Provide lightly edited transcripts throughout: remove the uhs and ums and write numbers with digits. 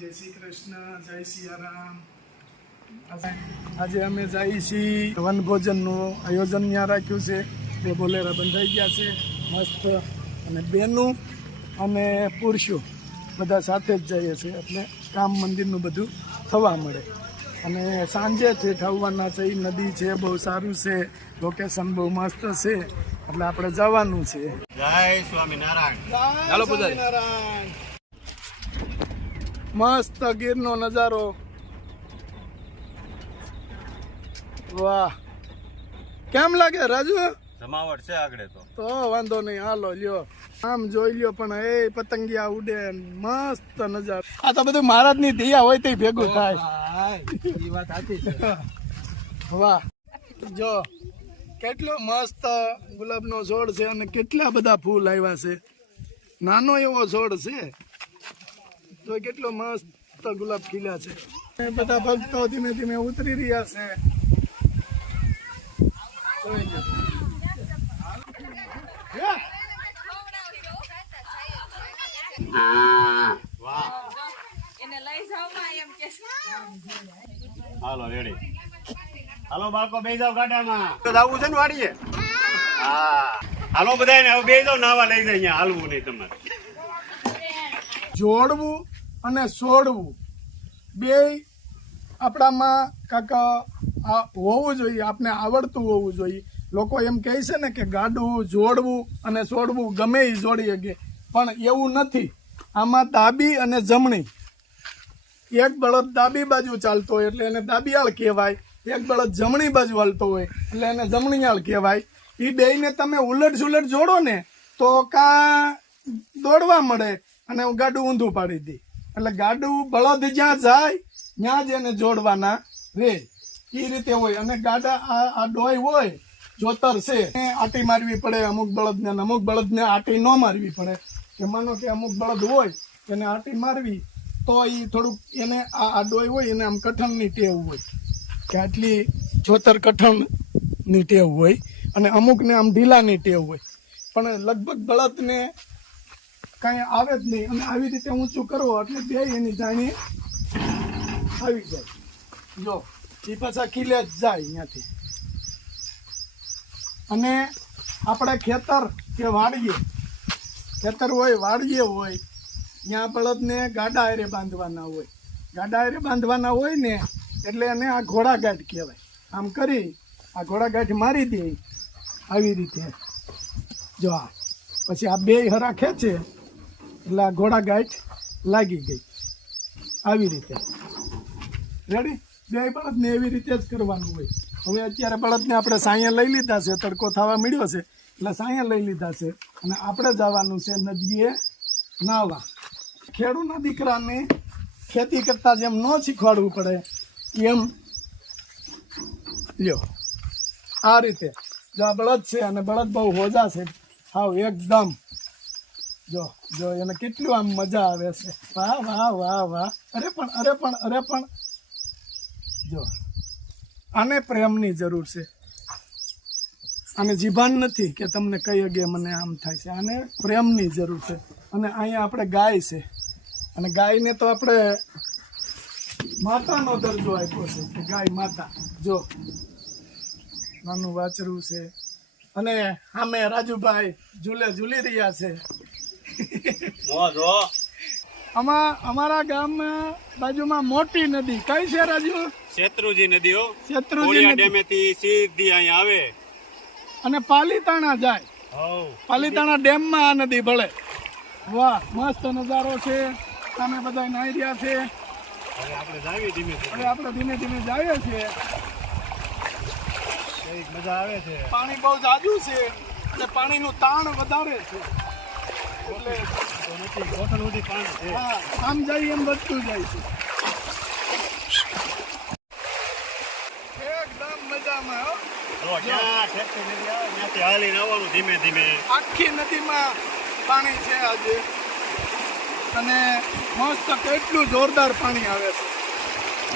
જય શ્રી કૃષ્ણ, જય સિયારામ। આજે અમે જઈએ છીએ વનભોજનનું આયોજન ત્યાં રાખ્યું છે। બે બોલેરા બંધાઈ ગયા છે મસ્ત, અને બેનું અને પુરુષો બધા સાથે જ જઈએ છીએ, એટલે કામ મંદિરનું બધું થવા મળે। અને સાંજે ઠેઠ આવવાના છે, નદી છે, બહુ સારું છે, લોકેશન બહુ મસ્ત છે, એટલે આપણે જવાનું છે। જય સ્વામિનારાયણ। ચાલો સ્વામિનારાયણ। મસ્ત ગીરનો નજારો, વાહ! કેમ લાગે રાજુ? જમાવટ છે આગળ તો વાંધો નહીં, હાલો લ્યો, આમ જોઈ લ્યો। પણ એ પતંગિયા ઉડે, મસ્ત નજારો। આ તો બધું મહારાજ ની દિયા હોય તો ભેગું થાય। વાહ, જો કેટલો મસ્ત ગુલાબનો છોડ છે, અને કેટલા બધા ફૂલ આવ્યા છે। નાનો એવો છોડ છે તો કેટલો મસ્ત ગુલાબ ખીલ્યા છે। બધા ભક્તો ધીમે ધીમે ઉતરી રહ્યા છે। હાલો રેડી, હાલો બાળકો બેસી જાવ ગાડામાં, આવું છે ને વાડીએ। હા હાલો બધા ને, હવે બેસી જાવ, નાવા લઈ જાય, અહીંયા હાલવું નહીં તમારે। જોડવું અને છોડવું બે આપણામાં કાકા હોવું જોઈએ, આપણે આવડતું હોવું જોઈએ। લોકો એમ કહે છે ને કે ગાડું જોડવું અને છોડવું ગમે એ જોડી શકે, પણ એવું નથી। આમાં ડાબી અને જમણી, એક બળદ ડાબી બાજુ ચાલતો હોય એટલે એને ડાબીયાળ કહેવાય, એક બળદ જમણી બાજુ હાલતો હોય એટલે એને જમણીયાળ કહેવાય। એ બેયને તમે ઉલટ સુલટ જોડો ને તો કાં દોડવા મળે અને ગાડું ઊંધું પાડી દે, એટલે ગાડું બળદ જ્યાં જાય ત્યાં જ એને જોડવાના રે, એ રીતે હોય। અને ગાડા આ ડોય હોય, જોતર છે, આટી મારવી પડે અમુક બળદને, અમુક બળદને આટી ન મારવી પડે। કે માનો કે અમુક બળદ હોય એને આટી મારવી તો એ થોડુંક એને આ ડોય હોય એને આમ કઠણની ટેવ હોય, કે આટલી જોતર કઠણની ટેવ હોય, અને અમુકને આમ ઢીલાની ટેવ હોય, પણ લગભગ બળદને કાંઈ આવે જ નહીં। અને આવી રીતે ઊંચું કરવો એટલે બે એની જાણી આવી જાય, જો એ પાછા ખીલે જ જાય અહીંયાથી। અને આપણે ખેતર કે વાડીએ, ખેતર હોય વાડીએ હોય, ત્યાં બળદને ગાડા હારે બાંધવાના હોય, ગાડા હારે બાંધવાના હોય ને એટલે એને આ ઘોડાગાંઠ કહેવાય। આમ કરી આ ઘોડાગાંઠ મારી દે આવી રીતે, જો આ પછી આ બે હરા ખેંચે એટલે આ ઘોડાગાંઠ લાગી ગઈ આવી રીતે। રેડી, બે બળદને એવી રીતે જ કરવાનું હોય। હવે અત્યારે બળદને આપણે સાંયા લઈ લીધા છે, તડકો થવા મળ્યો છે એટલે સાંયા લઈ લીધા છે, અને આપણે જવાનું છે નદીએ નાવા। ખેડૂતના દીકરાને ખેતી કરતા જેમ ન શીખવાડવું પડે એમ લ્યો આ રીતે। જો આ બળદ છે, અને બળદ બહુ હોજા છે, હાવ એકદમ, જો જો એને કેટલું આમ મજા આવે છે। વાહ વાહ વાહ વાહ, અરે પણ જો આને પ્રેમની જરૂર છે, આને જીભાન નથી કે તમને કઈ અગે મને આમ થાય છે, આને પ્રેમની જરૂર છે। અને અહીંયા આપણે ગાય છે, અને ગાયને તો આપણે માતાનો દરજ્જો આપ્યો છે કે ગાય માતા। જો નાનું વાછરું છે, અને સામે રાજુભાઈ ઝૂલે ઝૂલી રહ્યા છે। અમારા ગામમાં બાજુમાં મોટી નદી કઈ છે રાજુ? શેત્રુજી નદી, શેત્રુજી ડેમેથી સીધી અહીંયા આવે અને પાલીતાણા જાય। પાલીતાણા ડેમમાં આ નદી ભળે। વાહ, મસ્ત નજારો છે, સામે બધા નાહી રહ્યા છે। હવે આપણે ધીમે ધીમે જઈએ છીએ, મજા આવે છે। પાણી બહુ જાજુ છે અને પાણીનું તાણ વધારે છે, એટલે આમ જાય એમ વધતું જાય છે। ઉનાળામાં હો. જો ક્યાં ઠેકતી નદી આવે ત્યાંથી હાલીને આવવાનું ધીમે ધીમે. આખી નદીમાં પાણી છે આજે અને મસ્ત કેટલું જોરદાર પાણી આવે છે.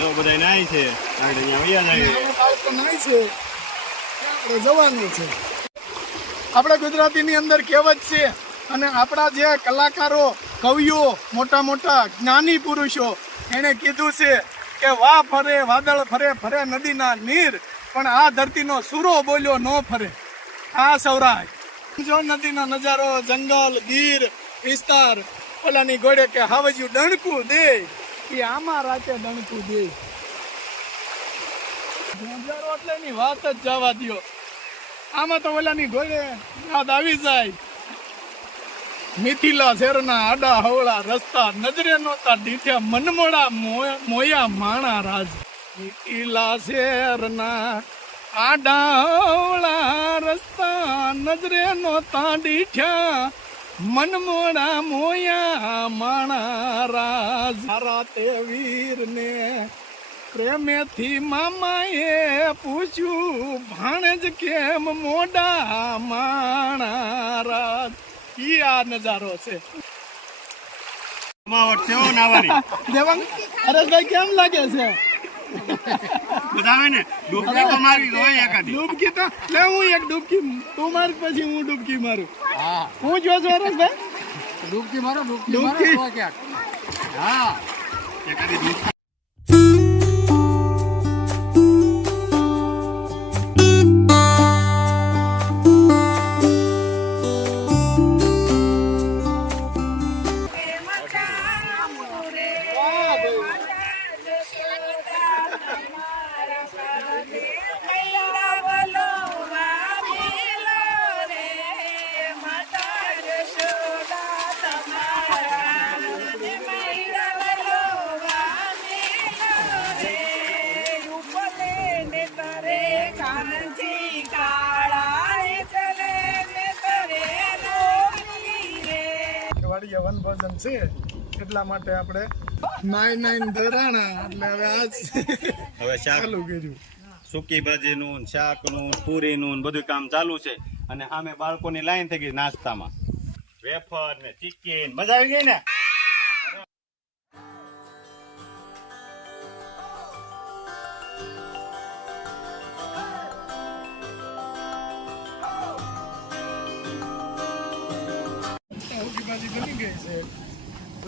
જો બધા નાય છે આગળ અહીંયા વયા જાય. અને બાળકો નાય છે આપણે જવાનું છે. આપણે ગુજરાતીની અંદર કહેવત છે અને આપણા જે કલાકારો કવિઓ મોટા મોટા જ્ઞાની પુરુષો એણે કીધું છે કે વાહ ફરે વાદળ ફરે ફરે નદીના નીર પણ આ ધરતીનો સૂરો બોલ્યો ન ફરે. આ સૌરાષ્ટ્ર જો નદીનો નજારો જંગલ ગીર વિસ્તાર ઓલાની ઘોડે કે હાવજ્યું ડણકું દે એ આમાં રાતે ડણકું દે. નજારો એટલે એની વાત જ જવા દ્યો. આમાં તો ઓલાની ઘોડે યાદ આવી જાય. મિથિલા શેરના આડા હવળા રસ્તા નજરે નોતા દીઠ્યા મનમોડા મોયા માણા રાજ. મિથિલા શેરના આડા હવળા રસ્તા નજરે નોતા દીઠ્યા મનમોડા મોયા માણા રાજ. મારા તે વીરને પ્રેમેથી મામાએ પૂછ્યું ભાણેજ કેમ મોડા માણા રાજ. ઈ આ નજારો છે. જમાવટ છે હો નાવાની. દેવાંગ હરેશભાઈ કેમ લાગે છે? બધા આવે ને ડૂબકી તો મારવી હોય એકાદી. ડૂબકી તો લે હું એક ડૂબકી તું માર પછી હું ડૂબકી મારું. હા હું જો છું હરેશભાઈ ડૂબકી મારો ડૂબકી. તો ક્યાંક હા એકાદી ડૂબકી. વાડીએ વનભોજન છે એટલા માટે આપણે નાઈ ધરાણા એટલે હવે આજ હવે શાક ચાલુ કર્યું. સૂકી ભાજીનું શાકનું પૂરીનું બધું કામ ચાલુ છે અને સામે બાળકોની લાઈન થઈ ગઈ નાસ્તામાં. વેફર ને ચિકન મજા આવી ગઈ ને. સૂકી ભાજી બની ગઈ છે.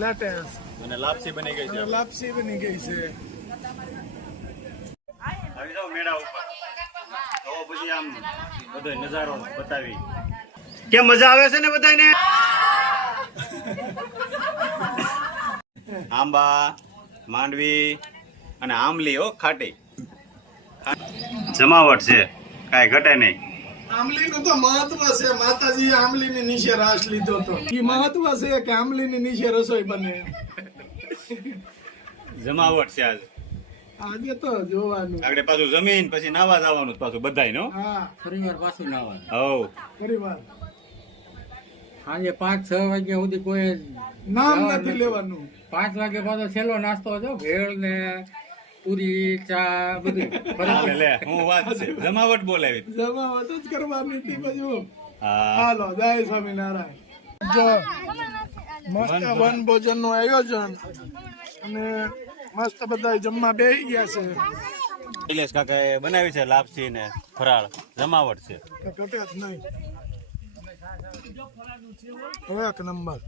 લેટેસ અને લાપસી બની ગઈ છે. અને લાપસી બની ગઈ છે. આવી જાઓ મેળા ઉપર તો પછી આમ બધો નજારો બતાવી. કેમ મજા આવે છે ને બધાને? આંબા માંડવી અને આમલી હો ખાટી જમાવટ છે કાંઈ ઘટે નહીં. આમલીનું તો મહત્વ છે. માતાજીએ આમલીની નીચે રાસ લીધો તો એ મહત્વ છે કે આમલીની નીચે રસોઈ બને. જમાવટ છે આજ. આજે તો જોવાનું. આગળ પાછું જમીન પછી નાવા જવાનું પાછું બધાય નો. હા ફરીવાર પાછું નાવા હવ પરિવાર સાંજે 5-6 વાગ્યા સુધી કોઈ નામ નથી લેવાનું. 5 વાગે પાછો છેલ્લો નાસ્તો હતો ભેળ ને પૂરી ચા બધું હાલે લે હું વાત છે જમાવટ બોલાવી. જમાવટ જ કરવાની હતી બધું. હા હાલો જય સ્વામિનારાયણ. જો મસ્ત વનભોજન નું આયોજન અને મસ્ત બધા જમવા બેસી ગયા છે. શૈલેષ કાકાએ બનાવી છે લાપસી ને ફરાળ. જમાવટ છે. તો ઘટે જ નહીં. હવે એક નંબર.